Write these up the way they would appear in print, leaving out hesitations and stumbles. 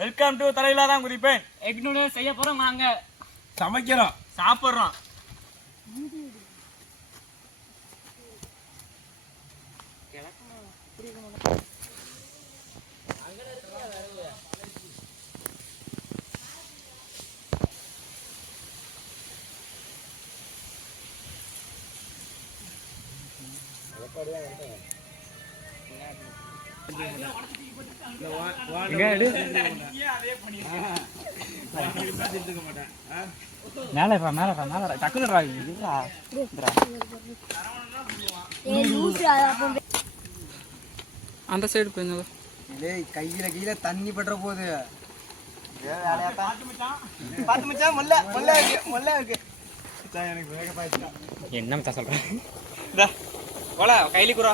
Welcome to தலையில தான் குதிப்பேன். Egg noodles செய்ய போறோம். வாங்க சமைக்கிறோம், சாப்பிட்றோம். அந்த சைடு போய் கையில கீழே தண்ணி பற்ற போகுது. என்ன மச்சா சொல்றேன்? கையில குறா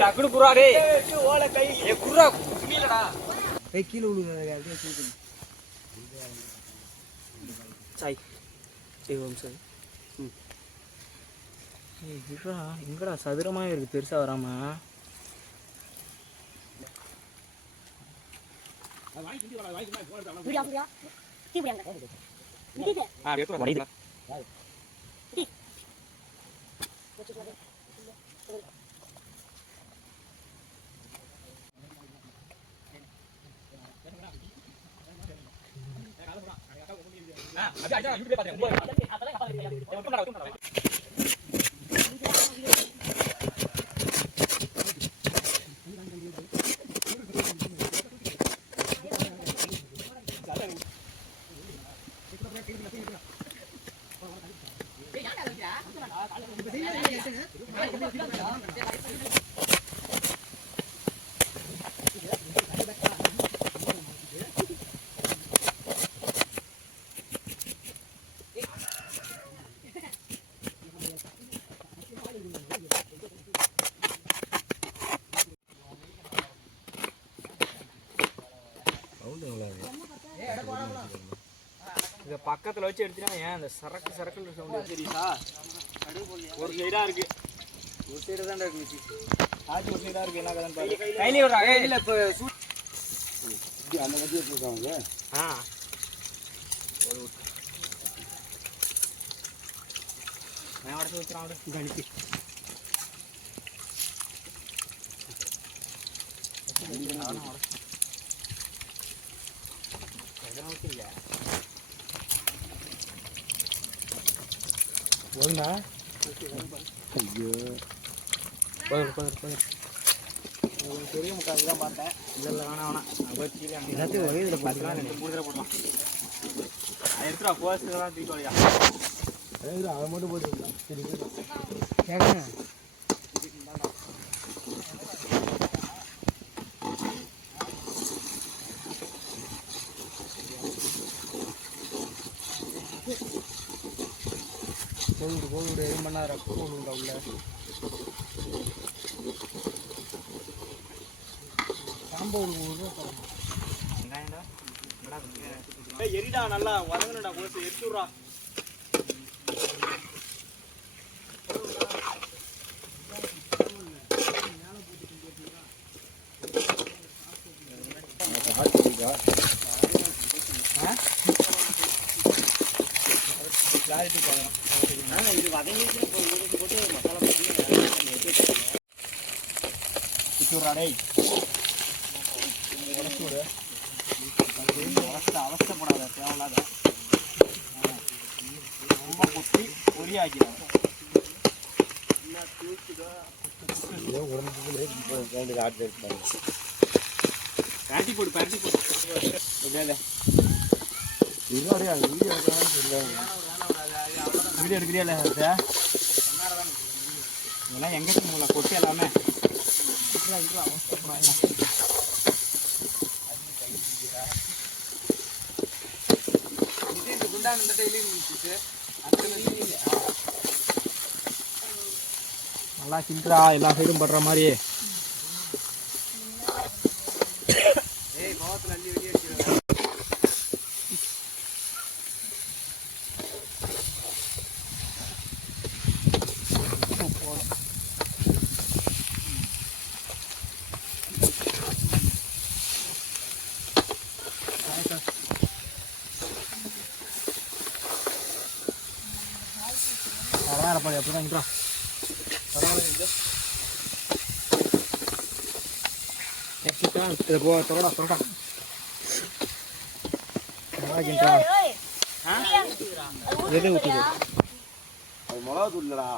டக்குனு குறா டே கை குறா துணியிலடா கை கீழே விழுது. சாய் செய்வோம் சார். எங்கடா சதுரமா இருக்கு, பெருசா வராம. இதை பக்கத்தில் வச்சு எடுத்துனா ஏன் அந்த சரக்கு சரக்கு சவுண்டு சரிங்களா? ஒரு சைடாக இருக்கு, ஒரு சைடு தான் இருக்கு. ஆச்சு ஒரு சைடாக இருக்கு. என்ன கதை கையிலே வர்றாங்க. இல்லை இப்போ அந்த வண்டியை போடுறாங்க. நான் உடச்சு வச்சுறான். இது அனுப்பி இல்லை போதுண்டா. ஐயோ பெரிய முக்கால் தான் பார்த்தேன். இல்லை வேணாம் எல்லாத்தையும் ஒரே இதில் பார்த்துக்கலாம். மூணு தடவை போடலாம். எடுத்துடா போஸ்ட்லாம் தூக்கி வழியா அதை மட்டும் போட்டுருக்கலாம். சரி கேட்குங்க. கோவிடு எதுவும் பண்ணாத கோவிடுண்டா உள்ள எரிடா நல்லா வதங்கணும்டா. கோசு எரிச்சுடுறா. கிளாரிட்டி பார்க்கலாம். இது வதங்கிட்டு போட்டு மசாலா போட்டு அவஸ்தப்படாத தேவையில்லாத ரொம்ப கொட்டி பொரியாக்கிறாங்க. பேட்டி போடு பேட்டி போடு. வீடியோ எடுக்கிறியா இல்லை? இதெல்லாம் எங்கே போகல கொட்டி எல்லாமே நல்லா கிண்டுறா. எல்லா சைடும் படுற மாதிரி. இன்றா இதை போ தொடடா தொடடா எது ஊற்றுது அது மிளகா தூள்லடா.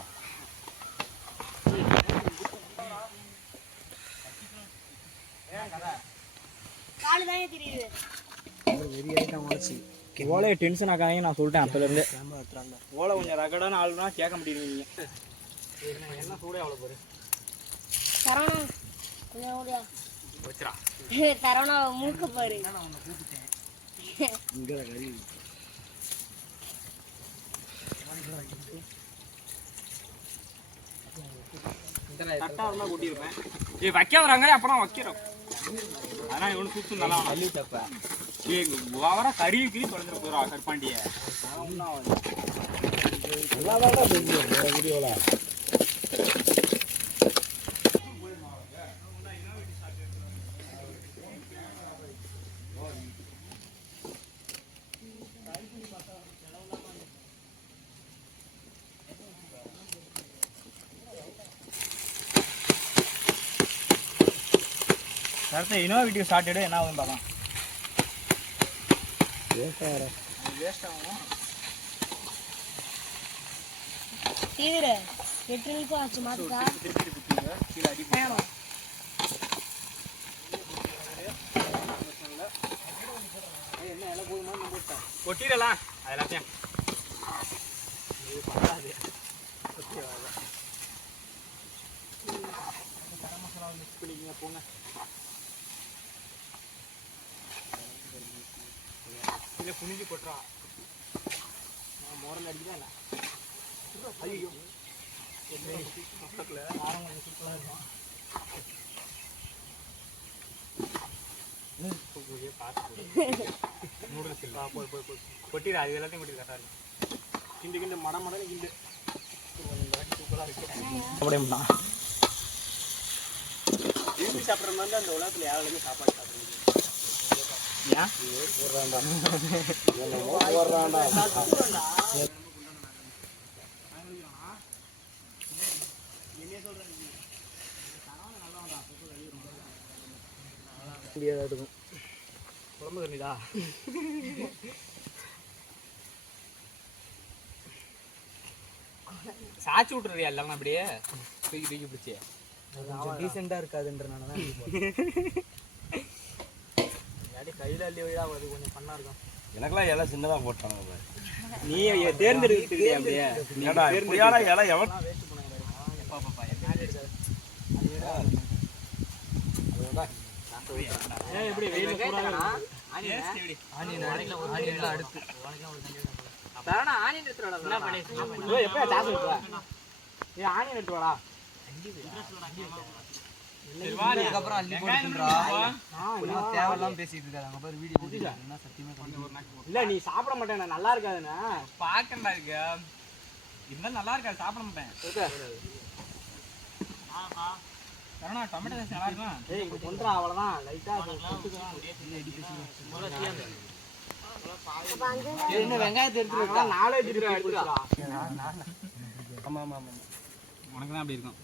ஓலையை டென்ஷன் ஆக்காதீங்க நான் சொல்லிட்டேன் அப்போலேருந்து. ஓலை கொஞ்சம் ரகடான ஆளுனா கேட்க முடியுது நீங்கள். என்ன சூடே அவ்வளோ போரு தரவணா மூக்க பாரு. கரெக்டாக இருந்தால் கூட்டியிருப்பேன். வைக்க வராங்க அப்புறம் வைக்கிறோம். அதனால் இவனு சுற்று நல்லா தள்ளி தப்ப ஓவரா கறி கிரி தொடர்ந்துட போகிறா கற்பாண்டிய. நல்லா தான் வீடியோவில் அடுத்த இன்னொரு வீடியோ ஸ்டார்ட் என்ன ஆகுதுன்னு பார்க்கலாம். வேஸ்ட் ஆகும். தீவிர 8 நிமிஷம் ஆச்சு மாத்துக்கா. கீழே அடி கொட்டிடலாம் அது எல்லாத்தையும். கரம் மசாலா மிக்ஸ் பண்ணிக்கிங்க போங்க. இதில் குனிஞ்சு கொட்டுறா மோரல் அடிக்குதா இல்லை? ஐயோ பக்கத்தில் காரம் கொஞ்சம் சூப்பராக இருக்கும். நூடுல்ஸ் இல்லை போய் கொட்டிடு. அது எல்லாத்தையும் கொட்டிடு கரெக்டாக இருக்கும். கிண்டு கிண்டு மடமடன்னு கிண்டு சூப்பராக இருக்கும். அப்படின்னா விரும்பி சாப்பிட்ற மாதிரி அந்த உலகத்தில் யாராலுமே சாப்பாடு சாப்பிடுறது ஏன் இருக்கும் குழம்பு தண்ணிதா. சாச்சி விட்டுறியா எல்லாம் அப்படியே தூக்கி தூக்கி பிடிச்சி டீசெண்டாக இருக்காதுன்றனால தான் கையில் அள்ளி விழா அது கொஞ்சம் பண்ணா இருக்கும். எனக்கெல்லாம் இலை சின்னதாக போட்டாங்க. நீ தேர்ந்தெடுத்து அப்படியே இலை எவன் வேஸ்ட் பண்ண எப்படி அடுத்து ஆனியன் எடுத்து வாடா. அதுக்கப்புறம் அள்ளி போட்டுன்றா தேவையெல்லாம் பேசிட்டு இருக்காது. அங்கே பாரு வீடியோ போட்டுருக்காங்க சத்தியமாக இல்லை நீ சாப்பிட மாட்டேன் நல்லா இருக்காதுண்ணா பார்க்கண்டா இருக்கு இருந்தாலும் நல்லா இருக்காது சாப்பிட மாட்டேன். டொமேட்டோ சாஸ் நல்லா இருக்கும். ஏய் இங்க கொன்றா அவ்வளவுதான் லைட்டா என்ன வெங்காயத்தை எடுத்துட்டு நாளே எடுத்துடா. ஆமாம் ஆமாம் ஆமாம் உனக்கு தான் அப்படி இருக்கும்.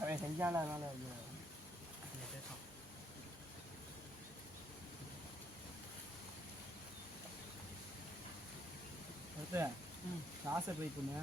அவன் செஞ்சாலும் அதனால சாஸை ட்ரை பண்ணு.